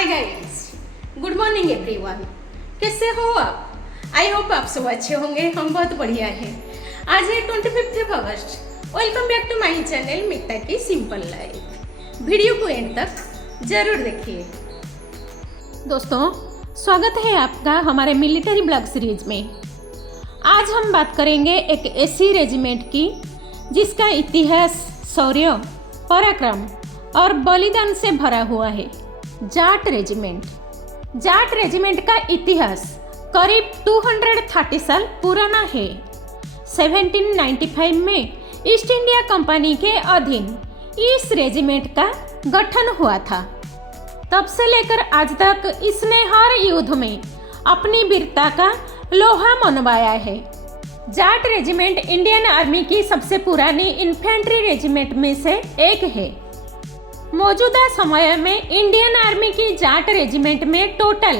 Hi guys, good morning everyone. कैसे हो आप? आई होप आप सब अच्छे होंगे। हम बहुत बढ़िया हैं। आज है 25 अगस्त। Welcome back to my channel Mita की सिंपल लाइफ। वीडियो को एंड तक जरूर देखिए। दोस्तों, स्वागत है आपका हमारे मिलिट्री ब्लॉग सीरीज में। आज हम बात करेंगे एक ऐसी रेजिमेंट की जिसका इतिहास शौर्य, पराक्रम और बलिदान से भरा हुआ है, जाट रेजिमेंट। जाट रेजिमेंट का इतिहास करीब 230 साल पुराना है। 1795 में ईस्ट इंडिया कंपनी के अधीन इस रेजिमेंट का गठन हुआ था। तब से लेकर आज तक इसने हर युद्ध में अपनी वीरता का लोहा मनवाया है। जाट रेजिमेंट इंडियन आर्मी की सबसे पुरानी इन्फेंट्री रेजिमेंट में से एक है। मौजूदा समय में इंडियन आर्मी की जाट रेजिमेंट में टोटल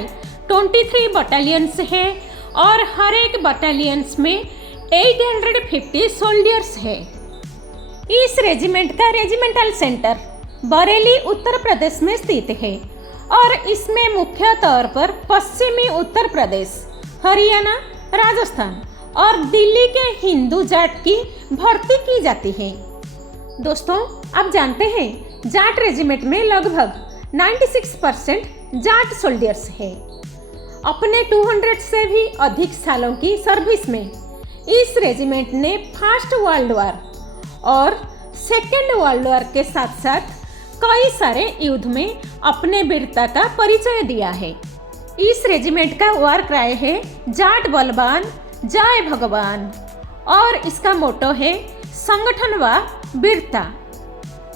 23 बटालियंस हैं और हर एक बटालियंस में 850 सोल्जर्स है। इस रेजिमेंट का रेजिमेंटल सेंटर बरेली उत्तर प्रदेश में स्थित है और इसमें मुख्य तौर पर पश्चिमी उत्तर प्रदेश, हरियाणा, राजस्थान और दिल्ली के हिंदू जाट की भर्ती की जाती है। दोस्तों, आप जानते हैं जाट रेजिमेंट में लगभग 96% जाट सोल्जर्स हैं। अपने 200 से भी अधिक सालों की सर्विस में इस रेजिमेंट ने फर्स्ट वर्ल्ड वॉर और सेकेंड वर्ल्ड वॉर के साथ साथ कई सारे युद्ध में अपने वीरता का परिचय दिया है। इस रेजिमेंट का वॉर क्राई है जाट बलवान जय भगवान और इसका मोटो है संगठन व वीरता।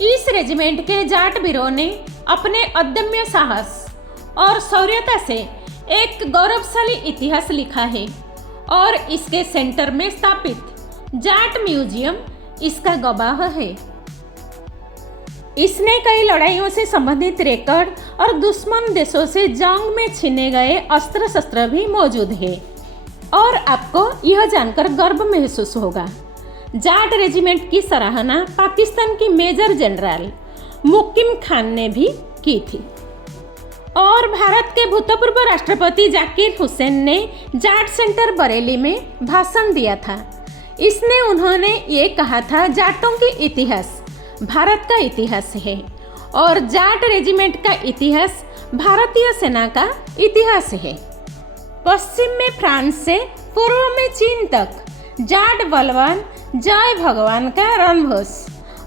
इस रेजिमेंट के जाट वीरों ने अपने अदम्य साहस और शौर्यता से एक गौरवशाली इतिहास लिखा है और इसके सेंटर में स्थापित जाट म्यूजियम इसका गवाह है। इसने कई लड़ाइयों से संबंधित रिकॉर्ड और दुश्मन देशों से जंग में छीने गए अस्त्र शस्त्र भी मौजूद है और आपको यह जानकर गर्व महसूस होगा। जाट रेजिमेंट की सराहना पाकिस्तान की मेजर जनरल मुकीम खान ने भी की थी और भारत के भूतपूर्व राष्ट्रपति जाकिर हुसैन ने जाट सेंटर बरेली में भाषण दिया था। इसने उन्होंने ये कहा था, जाटों की इतिहास भारत का इतिहास है और जाट रेजिमेंट का इतिहास भारतीय सेना का इतिहास है। पश्चिम में फ्रांस से पूर्व में चीन तक जाट बलवान जय भगवान का रणघोष।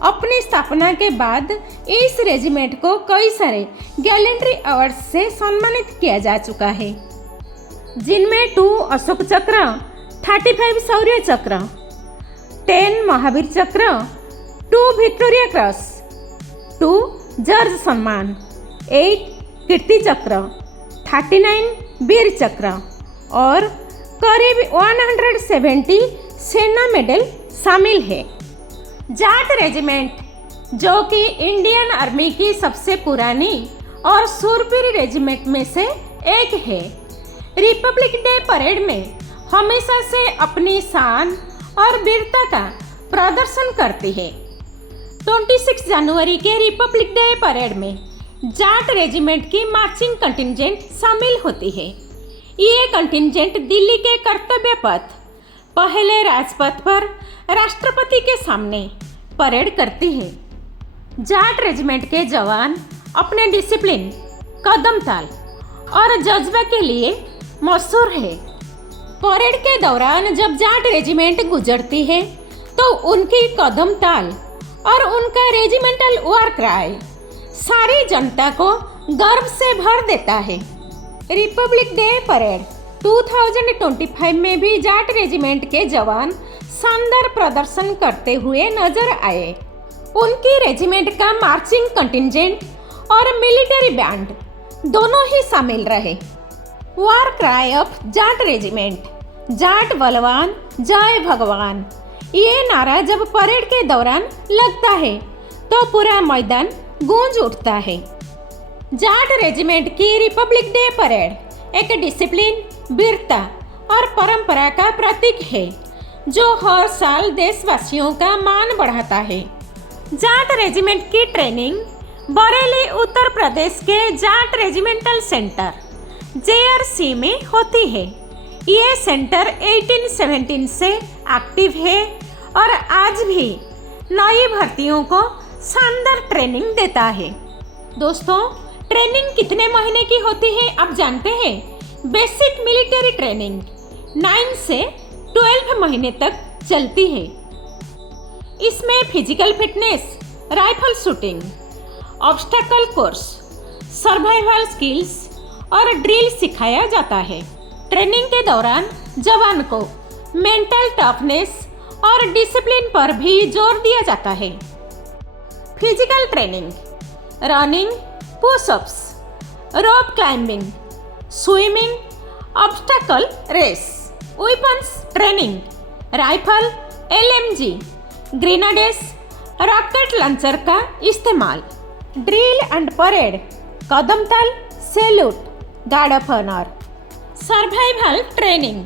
अपनी स्थापना के बाद इस रेजिमेंट को कई सारे गैलेंट्री अवार्ड से सम्मानित किया जा चुका है, जिनमें 2 अशोक चक्र, 35 शौर्य चक्र, 10 महावीर चक्र, 2 विक्टोरिया क्रॉस, 2 जॉर्ज सम्मान, 8 कीर्ति चक्र, 39 वीर चक्र और करीब 170 सेना मेडल शामिल है। जाट रेजिमेंट, जो कि इंडियन आर्मी की सबसे पुरानी और शूरवीर रेजिमेंट में से एक है, रिपब्लिक डे परेड में हमेशा से अपनी शान और वीरता का प्रदर्शन करती है। 26 जनवरी के रिपब्लिक डे परेड में जाट रेजिमेंट की मार्चिंग कंटिंजेंट शामिल होती है। ये कंटिंजेंट दिल्ली के कर्तव्य पथ पहले राजपथ पर राष्ट्रपति के सामने परेड करती है। जाट रेजिमेंट के जवान अपने डिसिप्लिन, कदम ताल और जज्बा के लिए मशहूर है। परेड के दौरान जब जाट रेजिमेंट गुजरती है तो उनकी कदम ताल और उनका रेजिमेंटल वॉर क्राई सारी जनता को गर्व से भर देता है। रिपब्लिक डे परेड 2025 में भी जाट रेजिमेंट के जवान शानदार प्रदर्शन करते हुए नजर आए। उनकी रेजिमेंट का मार्चिंग कंटिंजेंट और मिलिट्री बैंड दोनों ही शामिल रहे। War cry of Jat regiment, Jat बलवान जय भगवान, ये नारा जब परेड के दौरान लगता है तो पूरा मैदान गूंज उठता है। जाट रेजिमेंट की रिपब्लिक डे परेड एक डिसिप्लिन, वीरता और परंपरा का प्रतीक है जो हर साल देशवासियों का मान बढ़ाता है। जाट रेजिमेंट की ट्रेनिंग बरेली उत्तर प्रदेश के जाट रेजिमेंटल सेंटर JRC में होती है। ये सेंटर 1817 से एक्टिव है और आज भी नई भर्तियों को शानदार ट्रेनिंग देता है। दोस्तों, ट्रेनिंग कितने महीने की होती है आप जानते हैं? बेसिक मिलिट्री ट्रेनिंग 9 से 12 महीने तक चलती है। इसमें physical fitness, rifle shooting, obstacle course, survival skills और ड्रिल सिखाया जाता है। ट्रेनिंग के दौरान जवान को मेंटल टफनेस और डिसिप्लिन पर भी जोर दिया जाता है। Physical training, running, pushups, rope climbing, swimming, obstacle race, weapons training, rifle, LMG, grenades, rocket launcher का इस्तेमाल, ड्रिल एंड परेड, कदमताल, salute, guard of honour, survival training,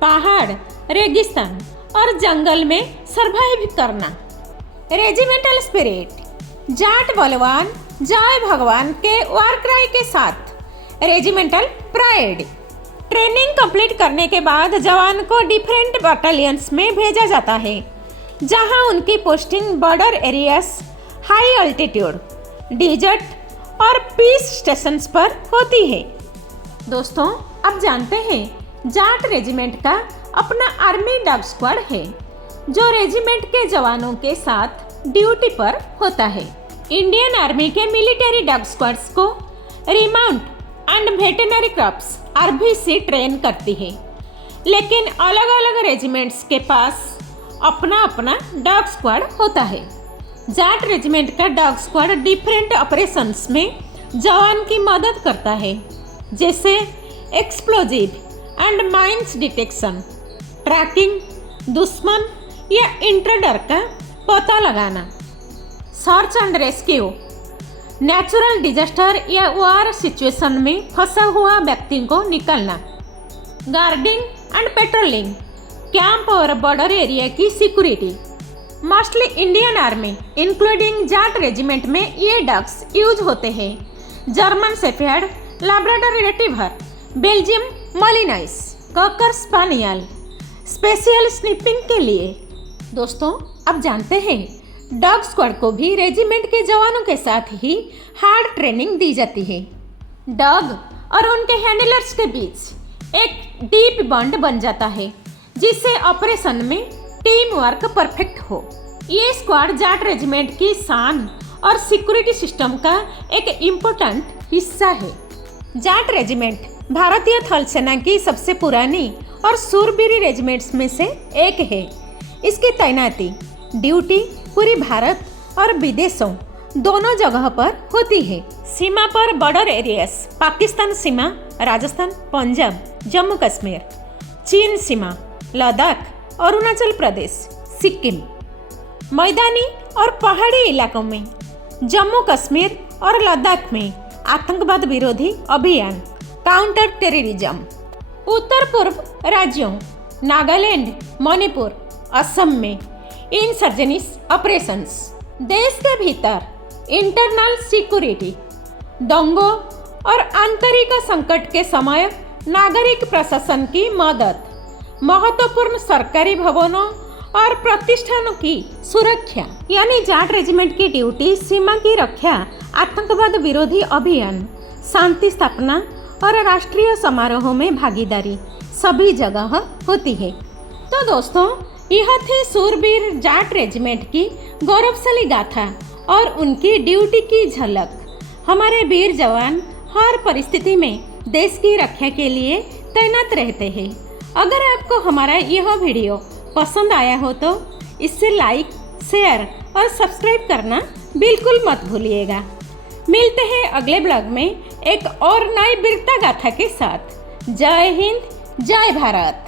पहाड़, रेगिस्तान और जंगल में सर्वाइव करना, रेजिमेंटल स्पिरिट, जाट बलवान जय भगवान के वार क्राई के साथ रेजिमेंटल प्राइड। ट्रेनिंग कंप्लीट करने के बाद जवान को डिफरेंट बटालियंस में भेजा जाता है, जहां उनकी posting border areas, high altitude, desert और पीस स्टेशंस पर होती है। दोस्तों, आप जानते हैं जाट रेजिमेंट का अपना आर्मी डॉग स्क्वाड है, जो रेजिमेंट के जवानों के साथ ड्यूटी पर होता है। इंडियन आर्मी के मिलिट्री डॉग स्क्वाड्स को remount and veterinary crops RVC train करती है, लेकिन अलग अलग रेजिमेंट्स के पास अपना अपना डॉग स्क्वाड होता है। जाट रेजिमेंट का डॉग स्क्वाड डिफरेंट ऑपरेशंस में जवान की मदद करता है, जैसे explosive and mines detection, tracking, दुश्मन या इंट्रूडर का पता लगाना, search and rescue, natural disaster या वार सिचुएशन में फंसा हुआ व्यक्ति को निकालना, गार्डिंग एंड पेट्रोलिंग, कैंप और बॉर्डर एरिया की security. Mostly Indian army including Jat regiment में ये डॉग्स यूज होते हैं। German shepherd, Labrador retriever, Belgium मलिनाइस, cocker स्पानियल, special snipping के लिए। दोस्तों, आप जानते हैं डॉग स्क्वाड को भी रेजिमेंट के जवानों के साथ ही हार्ड ट्रेनिंग दी जाती है। डॉग और उनके हैंडलर्स के बीच एक डीप बॉन्ड बन जाता है, जिससे ऑपरेशन में टीम वर्क परफेक्ट हो। ये स्क्वाड जाट रेजिमेंट की शान और सिक्योरिटी सिस्टम का एक इम्पोर्टेंट हिस्सा है। जाट रेजिमेंट भारतीय थल सेना की सबसे पुरानी और शूरवीर रेजिमेंट्स में से एक है। इसकी तैनाती, ड्यूटी पूरी भारत और विदेशों दोनों जगह पर होती है। सीमा पर बॉर्डर एरियाज, पाकिस्तान सीमा, राजस्थान, पंजाब, जम्मू कश्मीर, चीन सीमा, लद्दाख, अरुणाचल प्रदेश, सिक्किम। मैदानी और पहाड़ी इलाकों में, जम्मू कश्मीर और लद्दाख में आतंकवाद विरोधी अभियान, काउंटर टेररिज्म। उत्तर पूर्व राज्यों, नागालैंड, मणिपुर, असम में इंसर्जेंस ऑपरेशंस। देश के भीतर इंटरनल सिक्योरिटी, दंगों और आंतरिक संकट के समय नागरिक प्रशासन की मदद, महत्वपूर्ण सरकारी भवनों और प्रतिष्ठानों की सुरक्षा। यानी जाट रेजिमेंट की ड्यूटी सीमा की रक्षा, आतंकवाद विरोधी अभियान, शांति स्थापना और राष्ट्रीय समारोहों में भागीदारी सभी जगह होती है। तो दोस्तों, यह थी शूरवीर जाट रेजिमेंट की गौरवशाली गाथा और उनकी ड्यूटी की झलक। हमारे वीर जवान हर परिस्थिति में देश की रक्षा के लिए तैनात रहते हैं। अगर आपको हमारा यह वीडियो पसंद आया हो तो इसे लाइक, शेयर और सब्सक्राइब करना बिल्कुल मत भूलिएगा। मिलते हैं अगले ब्लॉग में एक और नई वीरता गाथा के साथ। जय हिंद, जय भारत।